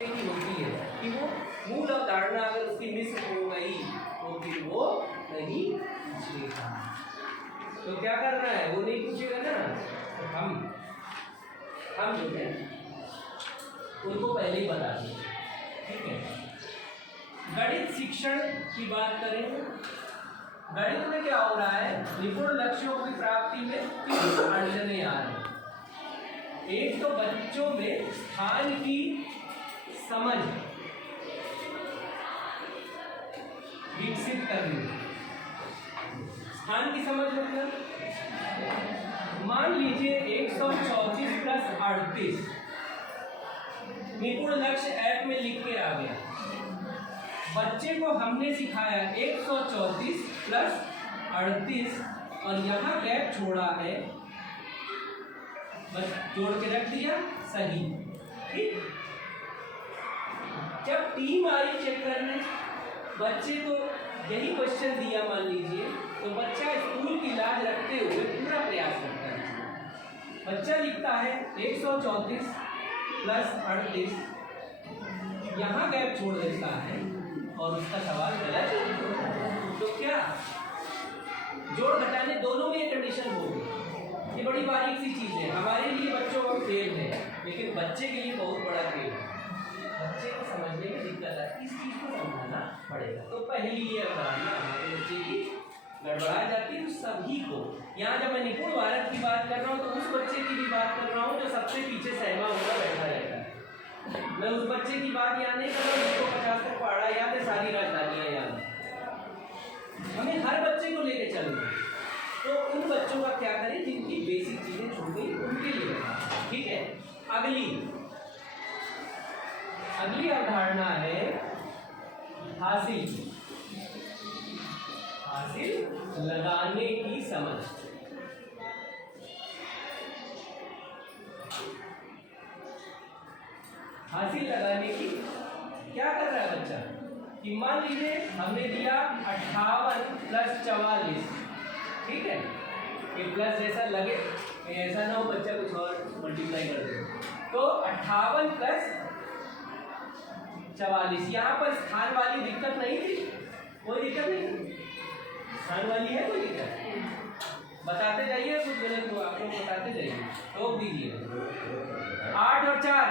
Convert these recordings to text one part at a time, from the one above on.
होती है कि वो मूल अवधारणा अगर उसकी मिस हो गई तो फिर वो नहीं पूछेगा। तो क्या करना है, वो नहीं पूछेगा ना, तो हम जो है उनको पहले ही बता दें। ठीक है, गणित शिक्षण की बात करें। गणित में क्या हो रहा है, निपुण लक्ष्यों की प्राप्ति में 3 अड़चनें आ रही हैं। एक तो बच्चों में स्थान की समझ विकसित करनी। स्थान की समझ मतलब मान लीजिए 134 प्लस 38 निपुण लक्ष्य ऐप में लिख के आ गया। बच्चे को हमने सिखाया 134 प्लस 38 और यहाँ गैप छोड़ा है, बस जोड़ के रख दिया, सही। ठीक, जब टीम आई चेक करने, बच्चे को यही क्वेश्चन दिया मान लीजिए, तो बच्चा स्कूल की लाज रखते हुए पूरा प्रयास करता है। बच्चा लिखता है 134 प्लस 38, यहाँ गैप छोड़ देता है और उसका सवाल गलत है। तो क्या जोड़ घटाने दोनों में कंडीशन होगी। ये बड़ी बारीक सी चीज़ है, हमारे लिए बच्चों का खेल है, लेकिन बच्चे के लिए बहुत बड़ा खेल है। बच्चे को समझने में दिक्कत है, इस चीज़ को समझाना पड़ेगा। तो पहली ये अवधारणा हमारे बच्चे की गड़बड़ा जाती है। तो सभी को, यहाँ जब मैं निपुण भारत की बात कर रहा हूँ तो उस बच्चे की भी बात कर रहा हूँ जो सबसे पीछे सहमा हुआ बैठा रहता है। मैं उस बच्चे की बात याद नहीं कर रहा हूँ जिसको 50 तक पढ़ा याद है, सारी राजधानियाँ याद है। हमें हर बच्चे को लेके चलना है। तो उन बच्चों का क्या करें जिनकी बेसिक चीज़ें छूट गई, उनके लिए। ठीक है, अगली अवधारणा है हासिल लगाने की समझ। हासिल लगाने की क्या कर रहा है बच्चा कि मान लीजिए हमने दिया 58 प्लस 44। ठीक है, ये प्लस जैसा लगे, ऐसा ना हो बच्चा कुछ और मल्टीप्लाई कर दे। तो 58 प्लस 44, यहाँ पर स्थान वाली दिक्कत नहीं थी, कोई दिक्कत नहीं। स्थान वाली है कोई दिक्कत, बताते जाइए, कुछ गलत हो आप लोग बताते जाइए, रोक दीजिए। 8 और 4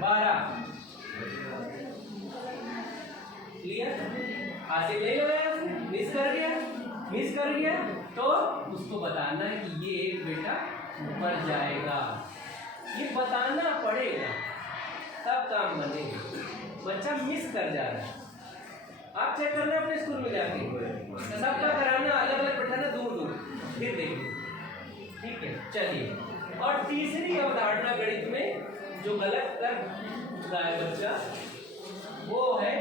12, क्लियर। हासिल नहीं लगाया, मिस कर गया तो उसको बताना है कि ये एक बेटा ऊपर जाएगा, ये बताना पड़ेगा तब काम बनेगा। बच्चा मिस कर जा रहा है, आप चेक करना अपने स्कूल में जाके, सबका कराना अलग अलग बैठाना दूर, फिर देखिए। ठीक है, चलिए। और तीसरी अवधारणा गणित में जो गलत कर रहा है बच्चा, वो है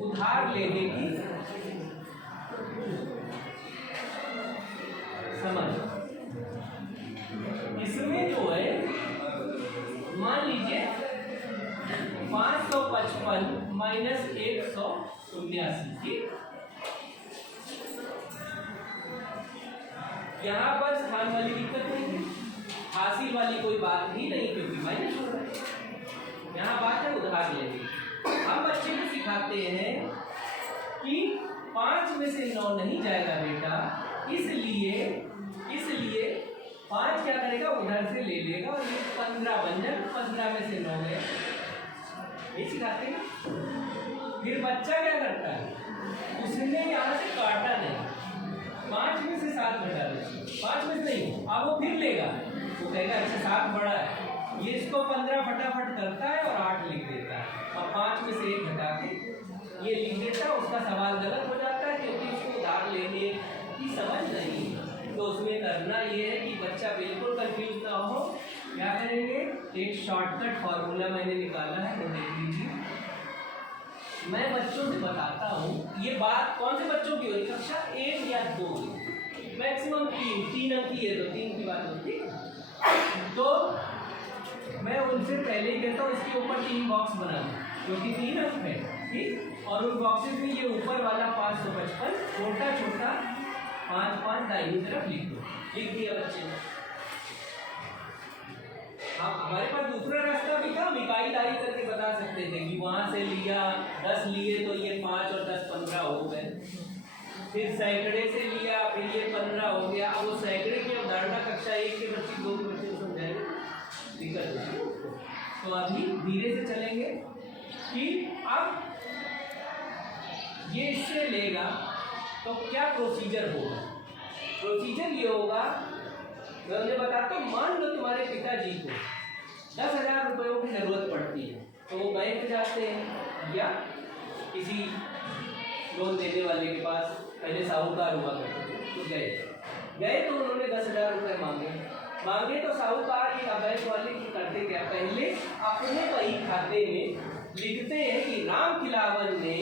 उधार लेने की समझ। इसमें जो है मान लीजिए 555 माइनस 179, यहाँ पर स्थान वाली दिक्कत नहीं है, हासिल वाली कोई बात ही नहीं, क्योंकि माइनस हो रहा है। यहाँ बात है उधार लेने। हम बच्चे को सिखाते हैं कि 5 में से 9 नहीं जाएगा बेटा, इसलिए 5 क्या करेगा, उधर से ले लेगा और ये 15 बन जाए, 15 में से 9 है, ये सिखाते हैं। फिर बच्चा क्या करता है, उसने यहाँ से काटा नहीं, 5 में से 7 घटा देगा, 5 में से नहीं, अब वो फिर लेगा, वो कहेगा अच्छा 7 बड़ा है, ये इसको 15 फटाफट करता है और 8 लिख देता है, और 5 में से 1 घटा के ये लिख देता है। उसका सवाल गलत हो जाता है क्योंकि उसको उधार लेने की समझ नहीं। तो उसमें करना ये है कि बच्चा बिल्कुल कंफ्यूज ना हो। क्या करेंगे, एक शॉर्टकट फॉर्मूला मैंने निकाला है, वो देख लीजिए। मैं बच्चों से बताता हूँ, ये बात कौन से बच्चों की हो रही, कक्षा 1 या 2, मैक्सिमम 3 अंक की है तो 3 की बात होती है। तो मैं उनसे पहले ही कहता हूँ इसके ऊपर 3 बॉक्स बना दूँ, क्योंकि 3 अंक है। ठीक, और उन बॉक्सेस में ये ऊपर वाला 555 छोटा छोटा 5 5 दाहिनी तरफ लिख दो। लिख दिया बच्चे ने। अब हमारे पास दूसरा रास्ता भी था, हम इकाईदारी करके बता सकते थे कि वहां से लिया 10 लिए तो ये 5 और 10 15 हो गए, फिर सैकड़े से लिया फिर ये 15 हो गया। अब वो सैकड़े की अवधारणा कक्षा 1 के बच्चे 2 के बच्चे को समझाएंगे, दिक्कत होगी उसको। तो अभी धीरे से चलेंगे कि अब ये इससे लेगा तो क्या प्रोसीजर होगा। प्रोसीजर ये होगा, मैं उन्हें बताता हूँ, मान लो तुम्हारे पिताजी को 10,000 रुपयों की जरूरत पड़ती है, तो वो बैंक जाते हैं या किसी लोन देने वाले के पास, पहले साहूकार हुआ करते थे, तो गए तो उन्होंने 10,000 रुपये मांगे तो साहूकार या बैंक वाले करते क्या, पहले अपने बही खाते में लिखते हैं कि राम खिलावन ने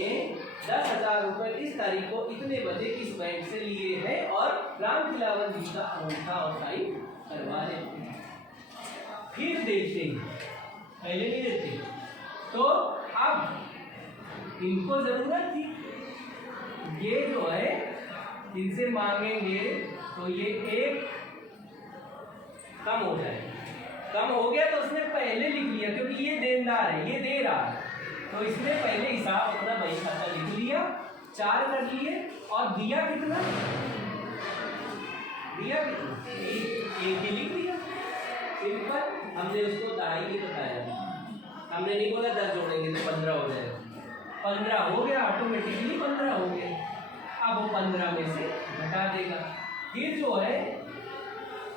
10,000 रुपये इस तारीख को इतने बजे इस बैंक से लिए हैं और राम खिलावन जी का अंगूठा और साइन करवा लेते हैं, फिर देते हैं, पहले नहीं देते। तो अब इनको जरूरत थी, ये जो है इनसे मांगेंगे तो ये एक कम हो जाएगा, कम हो गया तो उसने पहले लिख लिया, क्योंकि ये देनदार है, ये दे रहा है, तो इसने पहले हिसाब अपना बही खाता लिख लिया, 4 कर लिए, और दिया कितना, एक ही लिख दिया, सिंपल। हमने उसको दहाई नहीं बताया, हमने नहीं बोला 10 जोड़ेंगे तो 15 हो जाएगा, 15 हो गया, ऑटोमेटिकली 15 हो गया। अब वो 15 में से घटा देगा, फिर जो है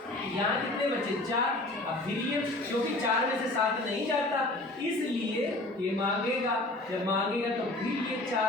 यहाँ कितने बचे, 4। अब फिर ये क्योंकि 4 में से 7 नहीं जाता, इसलिए ये मांगेगा, जब मांगेगा तो फिर ये 4